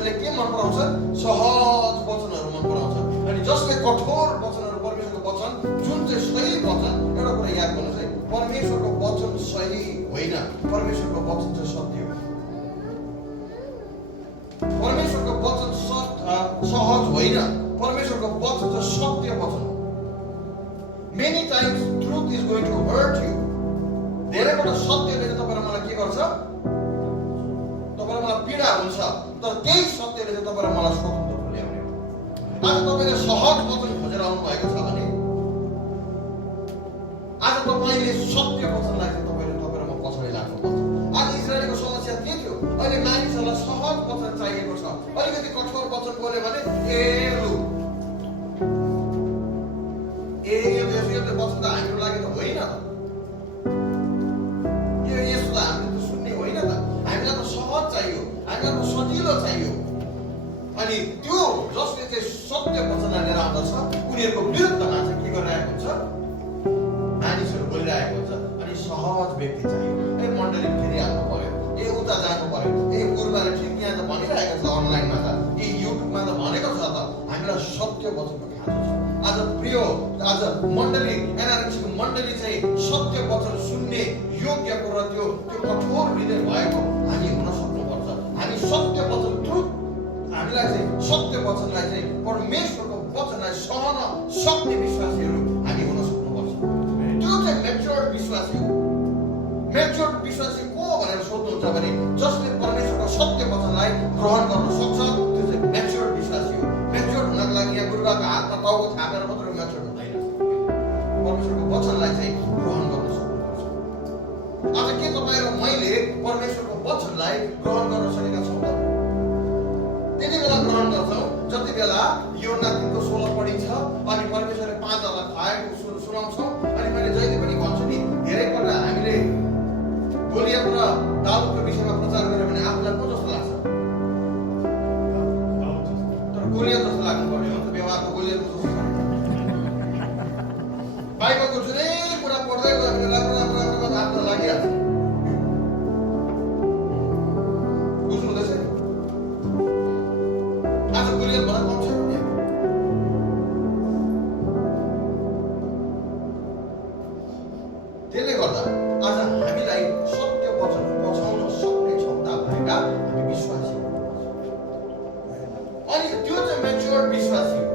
मानिसहरूले के मन पराउँछ? सहज वचनहरू मन पराउँछ। अनि जसले कठोर वचनहरू, परमेश्वरको वचन जुन चाहिँ सही वचन, एउटा कुरा याद गर्नुहोस् है, परमेश्वरको वचन सही होइन, परमेश्वरको वचन चाहिँ सत्य हो। परमेश्वरको वचन सहज होइन, परमेश्वरको वचन चाहिँ सत्य वचन। Many times truth is going to hurt you. धेरैपल्ट सत्यले चाहिँ तपाईँलाई मलाई के गर्छ? तपाईँलाई मलाई पीडा हुन्छ, तर केही सत्यले चाहिँ तपाईँलाई मलाई स्वतन्त्र ल्याउने हो। आज तपाईँले सहज वचन खोजेर आउनु भएको छ भने आज तपाईँले सत्य वचनलाई चाहिँ तपाईँ र म पछाडि लाग्नुपर्छ। आज इजरायलको समस्या के थियो? अहिले मानिसहरूलाई सहज वचन चाहिएको छ। अलिकति कठोर वचन बोल्यो भने यो वचन त हाम्रो लागि त होइन, यस्तो त हामीले त सुन्ने होइन त, हामीलाई त सहज चाहियो, हामीलाई त सजिलो चाहियो। अनि त्यो जसले चाहिँ सत्य वचनलाई लिएर आउँदछ उनीहरूको विरुद्धमा चाहिँ के गरिरहेको हुन्छ? मानिसहरू बोलिरहेको हुन्छ। अनि सहज व्यक्ति चाहियो। मण्डली फेरिहाल्नु पर्यो, उता जानु पर्यो, गुरुबाले ठिक यहाँ त भनिरहेको छ, अनलाइनमा त, युट्युबमा त भनेको छ त। हामीलाई सत्य वचनको खाँचो छ। आज प्रिय, आज मण्डली, एनआरएक्सीको मण्डली चाहिँ सत्य वचन सुन्ने योग्यको र त्यो कठोर हृदय भएको हामी हुन सक्नुपर्छ। हामी सत्य वचन, ट्रुथ, हामीलाई चाहिँ सत्य वचनलाई चाहिँ परमेश्वरको वचनलाई सहन सक्ने विश्वासीहरू हामी हुन सक्नुपर्छ। त्यो चाहिँ मेच्योर्ड विश्वासी हो। मेच्योर्ड विश्वासी को भनेर सोध्नुहुन्छ भने जसले परमेश्वरको सत्य वचनलाई ग्रहण गर्न सक्छ, त्यो चाहिँ मेच्योर्ड विश्वासी हो। मेच्योर्ड हुनको लागि यहाँ गुरुबाको हातमा टाउको थापेर मात्र मेच्योर्ड हुँदैन। परमेश्वरको वचनलाई चाहिँ ग्रहण गर्न सक्नुपर्छ। आज के तपाईँ र मैले परमेश्वरको वचनलाई ग्रहण गर्न सकेका छौँ त? त्यति बेला ग्रहण गर्छौँ जति बेला योना 3:16 पढिन्छ अनि परमेश्वरले 5,000 खुवाएको सुनाउँछौँ। अनि मैले जहिले पनि भन्छु नि, धेरैपल्ट हामीले गोलियत र दाउदको विषयमा प्रचार गर्यो भने आफूलाई को जस्तो लाग्छ? तर गोलियत जस्तो लाग्नु पर्यो हो। व्यवहारको गोलियत जस्तो छ। बाइबलको जुनै कुरा पढ्दै गयो भने राम्रो राम्रो राम्रो आफ्नो लागिहाल्छ। बुझ्नुहुँदैछ नि? आज गोलियत भन्दा कम छैन नि। त्यसले गर्दा आज हामीलाई सत्य वचन पछाउन सक्ने क्षमता भएका हामी विश्वासी हुनुपर्छ। अनि त्यो चाहिँ मेच्योर्ड विश्वासी हो।